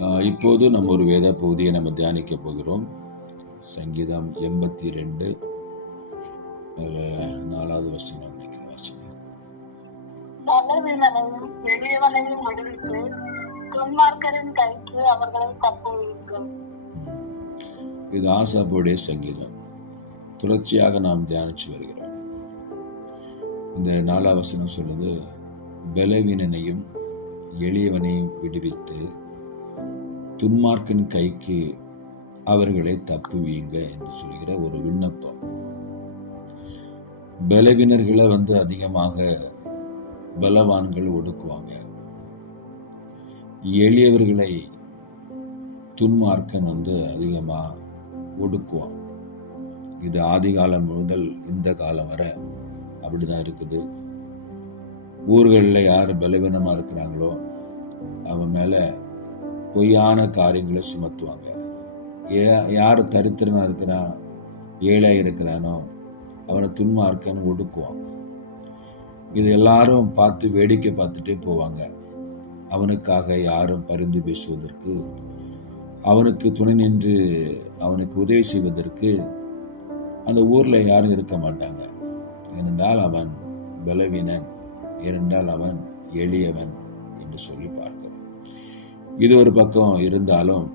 இப்போது நம்ம ஒரு வேத பகுதியை நம்ம தியானிக்க போகிறோம். சங்கீதம் எண்பத்தி ரெண்டு நாலாவது தப்புவிக்கும் இது ஆசாப்புடைய சங்கீதம். தொடர்ச்சியாக நாம் தியானிச்சு வருகிறோம். இந்த நாலாம் வசனம் சொல்லுது பலவீனனையும் எளியவனையும் விடுவித்து துன்மார்க்கன் கைக்கு அவர்களை தப்புவீங்க என்று சொல்கிற ஒரு விண்ணப்பம். பலவினர்களை வந்து அதிகமாக பலவான்கள் ஒடுக்குவாங்க. எளியவர்களை துன்மார்க்கன் வந்து அதிகமாக ஒடுக்குவான். இது ஆதி காலம் முதல் இந்த காலம் வரை அப்படிதான் இருக்குது. ஊர்களில் யார் பலவீனமாக இருக்கிறாங்களோ அவன் மேலே பொய்யான காரியங்களை சுமத்துவாங்க. ஏ யார் தரித்திரமாக இருக்கிறான் ஏழை இருக்கிறானோ அவனை துன்மார்க்கன் ஒடுக்குவான். இது எல்லாரும் பார்த்து வேடிக்கை பார்த்துட்டே போவாங்க. அவனுக்காக யாரும் பரிந்து பேசுவதற்கு அவனுக்கு துணை நின்று அவனுக்கு உதவி செய்வதற்கு அந்த ஊரில் யாரும் இருக்க மாட்டாங்க. ஏனென்றால் அவன் பலவீனன் ஏனென்றால் அவன் எளியவன் என்று சொல்லி இது ஒரு பக்கம் இருந்தாலும்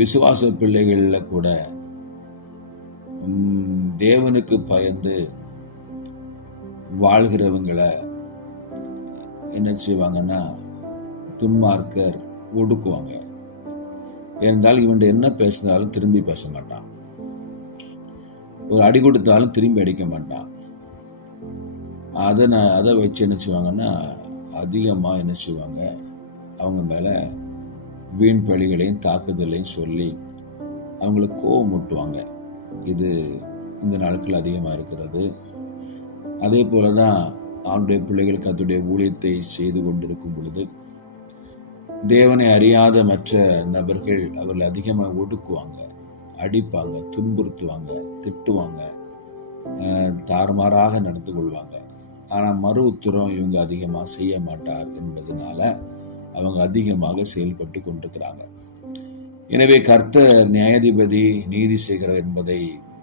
விசுவாச பிள்ளைகளில் கூட தேவனுக்கு பயந்து வாழ்கிறவங்களை என்ன செய்வாங்கன்னா துன்மார்க்கர் ஒடுக்குவாங்க. ஏனென்றால் இவன் என்ன பேசினாலும் திரும்பி பேச மாட்டான். ஒரு அடி கொடுத்தாலும் திரும்பி அடிக்க மாட்டான். அதை நான் அதை வச்சு என்ன செய்வாங்கன்னா அதிகமாக என்ன செய்வாங்க? அவங்க மேலே வீண் பழிகளையும் தாக்குதலையும் சொல்லி அவங்கள கோவம் மூட்டுவாங்க இது இந்த நாட்கள் அதிகமாக இருக்கிறது. அதே போல தான் ஆண்டுடைய பிள்ளைகள் கத்துடைய ஊழியத்தை செய்து கொண்டிருக்கும் பொழுது தேவனை அறியாத மற்ற நபர்கள் அவர்களை அதிகமாக ஒடுக்குவாங்க. அடிப்பாங்க துன்புறுத்துவாங்க திட்டுவாங்க தாறுமாறாக நடந்து கொள்வாங்க. ஆனால் மறு உத்தரம் இவங்க அதிகமாக செய்ய மாட்டார் என்பதனால அவங்க அதிகமாக செயல்பட்டு கொண்டிருக்கிறாங்க. எனவே கர்த்தர் நியாயாதிபதி நீதி செய்கிறவர் என்பதை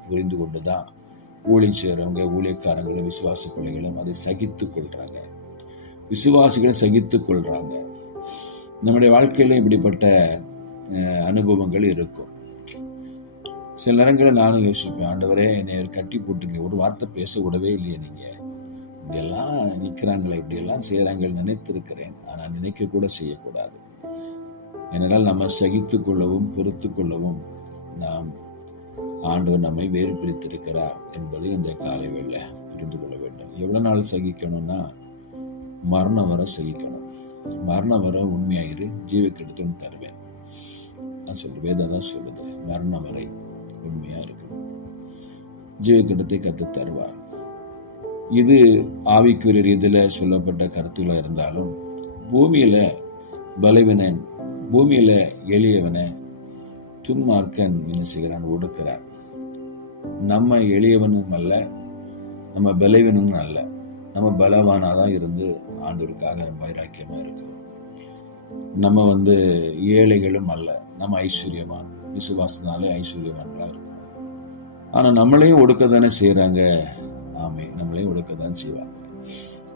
புரிந்து கொண்டு தான் ஊழியம் செய்கிறவங்க ஊழியக்காரங்களும் விசுவாச பிள்ளைகளும் அதை சகித்து கொள்கிறாங்க விசுவாசிகளை சகித்து கொள்கிறாங்க நம்முடைய வாழ்க்கையில் இப்படிப்பட்ட அனுபவங்கள் இருக்கும். சில நேரங்களில் நானும் யோசிப்பேன் ஆண்டவரே என்னை கட்டி போட்டுங்க ஒரு வார்த்தை பேச விடவே இல்லையே நீங்கள் இப்படியெல்லாம் நிற்கிறாங்களே இப்படியெல்லாம் செய்கிறாங்கள் நினைத்திருக்கிறேன். ஆனால் நினைக்க கூட செய்யக்கூடாது. ஏனென்றால் நம்ம சகித்து கொள்ளவும் பொறுத்து கொள்ளவும் நாம் ஆண்டவர் நம்மை வேறு பிரித்திருக்கிறார் என்பது இந்த காலை வேளை புரிந்து கொள்ள வேண்டும். எவ்வளோ நாள் சகிக்கணும்னா மரணம் வர சகிக்கணும். மரணம் வர உண்மையாயிரு ஜீவக்கெடுத்துன்னு தருவேன். நான் சொல்லு வேதம் தான் சொல்லுது. மரணம் வரை உண்மையாக இருக்கணும். ஜீவக்கெடுத்தை கற்று தருவார். இது ஆவிக்குரிய ரீதியில் சொல்லப்பட்ட கருத்துக்களாக இருந்தாலும் பூமியில் பலவினன் பூமியில் எளியவனை துன்மார்க்கன் என்ன செய்கிறான்? ஒடுக்கிறான். நம்ம எளியவனும் அல்ல நம்ம பலவீனும் அல்ல. நம்ம பலவானாக தான் இருந்து ஆண்டவருக்காக வைராக்கியமாக இருக்கிறோம். நம்ம வந்து ஏழைகளும் அல்ல நம்ம ஐஸ்வர்யவான் விசுவாசனாலே ஐஸ்வர்யவான்களாக இருக்கும் ஆனால் நம்மளையும் ஒடுக்க தானே செய்கிறாங்க ஆமை நம்மளே ஒடுக்க செய்வாங்க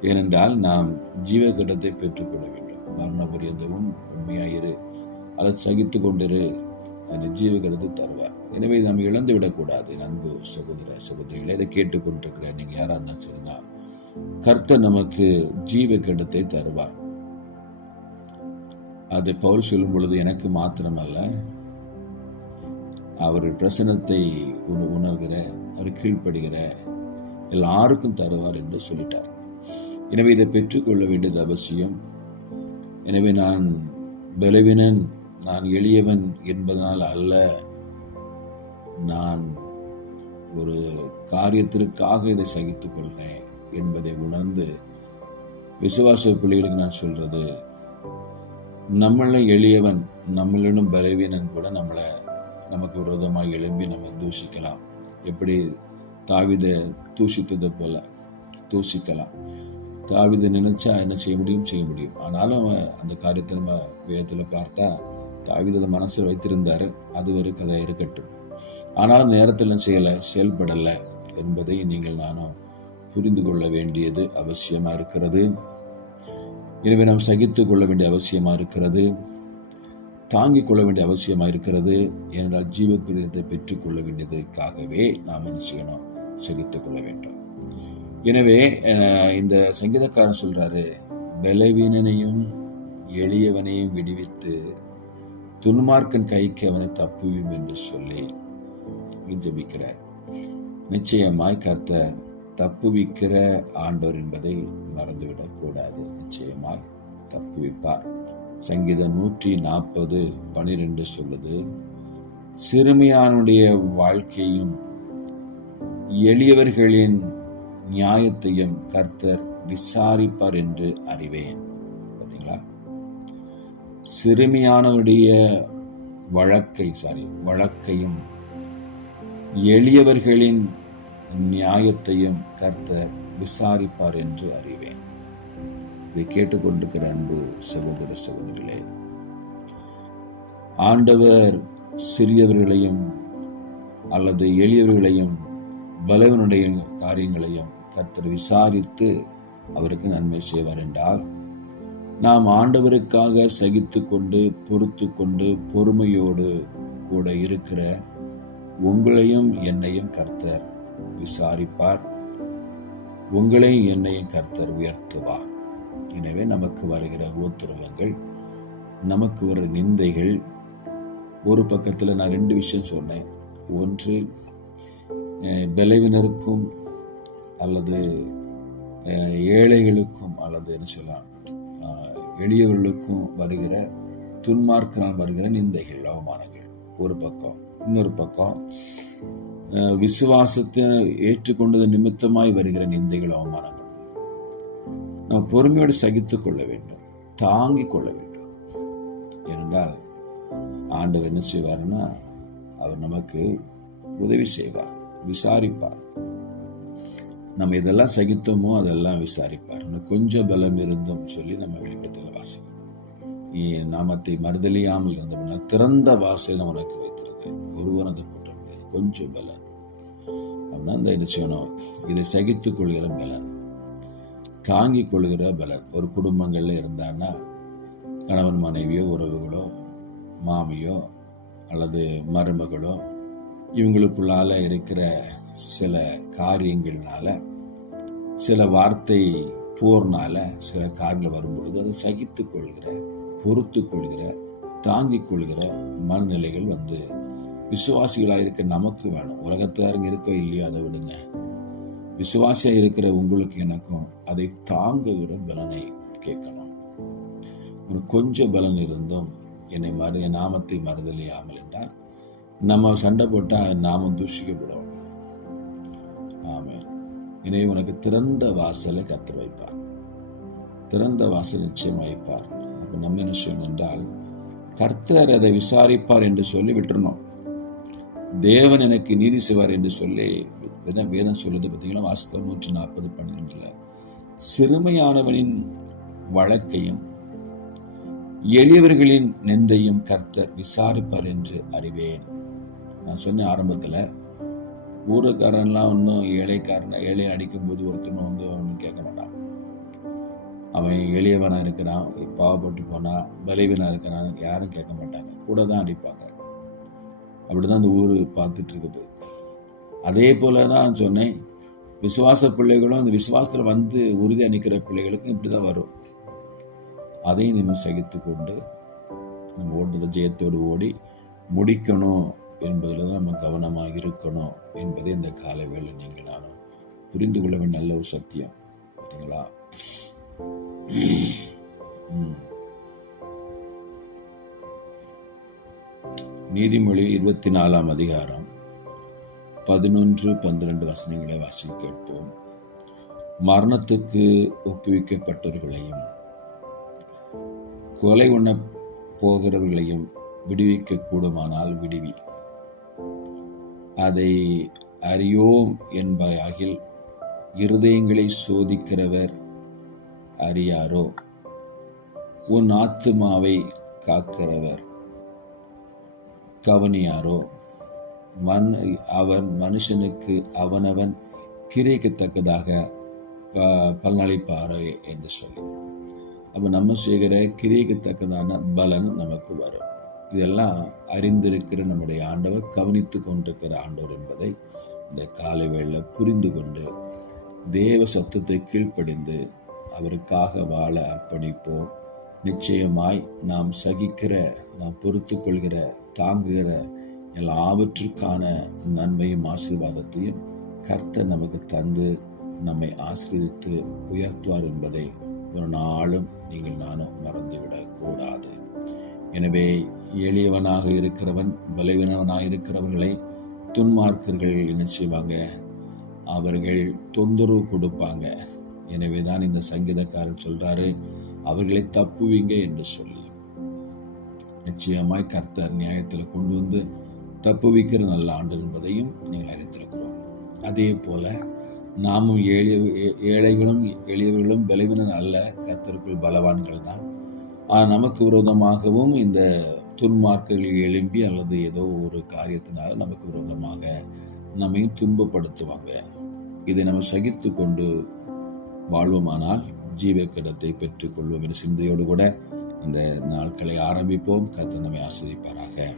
ஏனென்றால் நாம் ஜீவ ஜீவகடத்தை பெற்றுக்கொள்ள வேண்டும். மரண பரியந்தமும் உண்மையாயிரு அதை சகித்து கொண்டிரு அந்த ஜீவகரத்தை தருவார். எனவே நாம் இழந்து விடக்கூடாது. நன்கு சகோதர சகோதரிகளை இதை கேட்டுக்கொண்டிருக்கிற நீங்கள் யாராக இருந்தாலும் சரிதான். கர்த்தர் நமக்கு ஜீவ ஜீவகடத்தை தருவார். அது பவுல் சொல்லும் பொழுது எனக்கு மாத்திரமல்ல அவர் பிரசனத்தை உணர்கிற அவர் கீழ்ப்படுகிற எல்லாருக்கும் தருவார் என்று சொல்லிட்டார். எனவே இதை பெற்றுக்கொள்ள வேண்டியது அவசியம். எனவே நான் பலவீனன் நான் எளியவன் என்பதனால் அல்ல. நான் ஒரு காரியத்திற்காக இதை சகித்துக் கொள்கிறேன் என்பதை உணர்ந்து விசுவாச பிள்ளைகளுக்கு நான் சொல்றது நம்மள எளியவன் நம்மளிடம் பலவீனன் கூட நம்மளை நமக்கு விரோதமாக எழும்பி நம்ம தூஷிக்கலாம். எப்படி தாவித தூஷித்தது போல தூஷிக்கலாம் தாவிதை நினைச்சா என்ன செய்ய முடியும்? செய்ய முடியும். ஆனாலும் அவன் அந்த காரியத்தை நம்ம வேதத்தில் பார்த்தா தாவித மனசில் வைத்திருந்தார். அது ஒரு கதை இருக்கட்டும். ஆனாலும் நேரத்தில் செய்யலை? செயல்படலை என்பதை நீங்கள் நானும் புரிந்து கொள்ள வேண்டியது அவசியமாக இருக்கிறது. எனவே நாம் சகித்து கொள்ள வேண்டிய அவசியமாக இருக்கிறது. தாங்கிக் கொள்ள வேண்டிய அவசியமாக இருக்கிறது. ஏனென்றால் ஜீவக்கிரியத்தை பெற்றுக்கொள்ள வேண்டியதற்காகவே நாம் என்ன செய்யணும்? சகித்துக் கொள்ள வேண்டும். எனவே இந்த சங்கீதக்காரன் சொல்றாரு பலவீனனையும் எளியவனையும் விடுவித்து துன்மார்க்கன் கைக்கு அவனை தப்புவியும் என்று சொல்லி ஜபிக்கிறார். நிச்சயமாய் கர்த்த தப்புவிக்கிற ஆண்டவர் என்பதை மறந்துவிடக் கூடாது. நிச்சயமாய் தப்புவிப்பார். சங்கீதம் நூற்றி நாற்பது பனிரெண்டு சொல்லுது சிறுமியானுடைய வாழ்க்கையும் எளியவர்களின் நியாயத்தையும் கர்த்தர் விசாரிப்பார் என்று அறிவேன். பார்த்தீங்களா? சிறுமியானவருடைய வழக்கை சாரி வழக்கையும் எளியவர்களின் நியாயத்தையும் கர்த்தர் விசாரிப்பார் என்று அறிவேன். இதை கேட்டுக்கொண்டிருக்கிற அன்பு சகோதர சகோதரிகளே ஆண்டவர் சிறியவர்களையும் அல்லது எளியவர்களையும் பலவனுடைய காரியங்களையும் கர்த்தர் விசாரித்து அவருக்கு நன்மை செய்வார் என்றால் நாம் ஆண்டவருக்காக சகித்து கொண்டு பொறுத்து கொண்டு பொறுமையோடு கூட இருக்கிற உங்களையும் என்னையும் கர்த்தர் விசாரிப்பார். உங்களையும் என்னையும் கர்த்தர் உயர்த்துவார். எனவே நமக்கு வருகிற உத்தரவங்கள் நமக்கு வர நிந்தைகள் ஒரு பக்கத்தில் நான் ரெண்டு விஷயம் சொன்னேன். ஒன்று விளைவினருக்கும் அல்லது ஏழைகளுக்கும் அல்லது என்ன சொல்லலாம் எளியவர்களுக்கும் வருகிற துன்மார்க்கினால் வருகிற நிந்தைகள் அவமானங்கள். ஒரு பக்கம். இன்னொரு பக்கம் விசுவாசத்தை ஏற்றுக்கொண்டது நிமித்தமாய் வருகிற நிந்தைகள் அவமானங்கள். நம்ம பொறுமையோடு சகித்து கொள்ள வேண்டும் தாங்கிக் கொள்ள வேண்டும். ஏனென்றால் ஆண்டவர் என்ன செய்வார்னா அவர் நமக்கு உதவி செய்வார். விசாரிப்பார். நம்ம இதெல்லாம் சகித்தோமோ அதெல்லாம் விசாரிப்பார். இன்னும் கொஞ்சம் பலம் இருந்தோம் சொல்லி நம்ம வெளிப்படத்தில் வாசிக்கணும். நீ நாமத்தை மறுதலியாமல் இருந்தோம்னா திறந்த வாசலை நான் உனக்கு வைத்திருக்கிறேன் ஒருவன் அதை போட்ட முடியாது கொஞ்சம் பலன் அப்படின்னா இந்த என்ன செய்யணும்? இதை சகித்துக் கொள்கிற பலன் தாங்கிக் கொள்கிற பலன் ஒரு குடும்பங்களில் இருந்தான்னா கணவன் மனைவியோ உறவுகளோ மாமியோ அல்லது மருமகளோ இவங்களுக்குள்ளால இருக்கிற சில காரியங்கள்னால சில வார்த்தை போர்னால சில காரில் வரும்பொழுது அதை சகித்து கொள்கிற பொறுத்து கொள்கிற தாங்கிக் கொள்கிற மனநிலைகள் வந்து விசுவாசிகளாக இருக்க நமக்கு வேணும். உலகத்தாருங்க இருக்கோ இல்லையோ அதை விடுங்க. விசுவாசியாக இருக்கிற உங்களுக்கு எனக்கும் அதை தாங்க விட பலனை கேட்கணும். ஒரு கொஞ்சம் பலன் இருந்தும் என்னை மறு நாமத்தை மறுதலியாமல் என்றால் நம்ம சண்டை போட்டால் நாமும் தூஷிக்கப்படும். ஆமே எனவே உனக்கு திறந்த வாசலை கத்து வைப்பார். திறந்த வாசல் நிச்சயமாய்ப்பார் அப்போ நம்ம என்ன செய்யணும் என்றால் கர்த்தர் அதை விசாரிப்பார் என்று சொல்லி விட்டுறணும். தேவன் எனக்கு நீதி செய்வார் என்று சொல்லி வேதம் வேதம் சொல்லுது பார்த்தீங்களா வாஸ்தவம் நூற்றி நாற்பது பன்னிரெண்டுல. சிறுமையானவனின் வழக்கையும் எளியவர்களின் நெந்தையும் கர்த்தர் விசாரிப்பார் என்று அறிவேன். நான் சொன்னேன் ஆரம்பத்தில். ஊருக்காரன்லாம் ஒன்றும் ஏழைக்காரன் ஏழை அடிக்கும்போது ஒருத்தனும் வந்து ஒன்றும் கேட்க மாட்டான். அவன் எளியவனாக இருக்கிறான் பாவப்பட்டு போனான் பலவீனாக இருக்கிறான் யாரும் கேட்க மாட்டாங்க. கூட தான் அடிப்பாங்க. அப்படி தான் அந்த ஊர் பார்த்துட்டு இருக்குது அதே போல தான் சொன்னேன் விசுவாச பிள்ளைகளும் அந்த விசுவாசத்தில் வந்து உறுதியாக நிற்கிற பிள்ளைகளுக்கும் இப்படி தான் வரும். அதையும் நம்ம சகித்து கொண்டு நம்ம ஓட்டத்தை ஜெயத்தோடு ஓடி முடிக்கணும். என்பதில் தான் நம்ம கவனமாக இருக்கணும் என்பதை இந்த காலை வேலை நீங்கள் நானும் புரிந்து கொள்ள வேண்டிய நல்ல ஒரு சத்தியம். சரிங்களா? நீதிமொழி இருபத்தி நாலாம் அதிகாரம் பதினொன்று பன்னிரண்டு வசனங்களை வாசி கேட்போம். மரணத்துக்கு ஒப்புவிக்கப்பட்டவர்களையும் கொலை உண்ண போகிறவர்களையும் விடுவிக்க கூடுமானால் விடுவி. அதை அறியோம் என்பாகில் இருதயங்களை சோதிக்கிறவர் அறியாரோ? உன் ஆத்துமாவை காக்கிறவர் கவனியாரோ? மண் அவன் மனுஷனுக்கு அவனவன் கிரியக்கத்தக்கதாக பலனளிப்பாரோ என்று சொல்லி. அப்போ நம்ம செய்கிற கிரியக்கத்தக்கதான பலன் நமக்கு வரும். இதெல்லாம் அறிந்திருக்கிற நம்முடைய ஆண்டவர் கவனித்து கொண்டிருக்கிற ஆண்டவர் என்பதை இந்த காலை வேளையில் புரிந்து கொண்டு தேவ சத்தத்தை கீழ்ப்படிந்து அவருக்காக வாழ அர்ப்பணிப்போம். நிச்சயமாய் நாம் சகிக்கிற நாம் பொறுத்து கொள்கிற தாங்குகிற எல்லாவற்றுக்கான நன்மையும் ஆசீர்வாதத்தையும் கர்த்தர் நமக்கு தந்து நம்மை ஆசீர்வதித்து உயர்த்துவார் என்பதை ஒரு நாளும் நீங்கள் நானும் மறந்துவிடக்கூடாது. கூடாது எனவே எளியவனாக இருக்கிறவன் பலவீனவனாக இருக்கிறவர்களை துன்மார்க்கர்கள் என்ன செய்வாங்க? அவர்கள் தொந்தரவு கொடுப்பாங்க. எனவே தான் இந்த சங்கீதக்காரன் சொல்றாரு அவர்களை தப்புவீங்க என்று சொல்லி. நிச்சயமாய் கர்த்தர் நியாயத்தில் கொண்டு வந்து தப்புவிக்கிற நல்ல ஆண்டு என்பதையும் நீங்கள் அறிந்திருக்கிறோம். அதே போல நாமும் ஏழை ஏழைகளும் எளியவர்களும் பலவீனம் அல்ல கர்த்தருக்குள் பலவான்கள் தான். நமக்கு விரோதமாகவும் இந்த துன்மார்க்கர்கள் எழும்பி அல்லது ஏதோ ஒரு காரியத்தினால் நமக்கு விரோதமாக நம்மையும் துன்பப்படுத்துவாங்க. இதை நம்ம சகித்து கொண்டு வாழ்வோமானால் ஜீவக்கிடத்தை பெற்றுக்கொள்வோம் என்ற சிந்தையோடு கூட இந்த நாட்களை ஆரம்பிப்போம். கருத்து நம்மை ஆஸ்வதிப்பாராக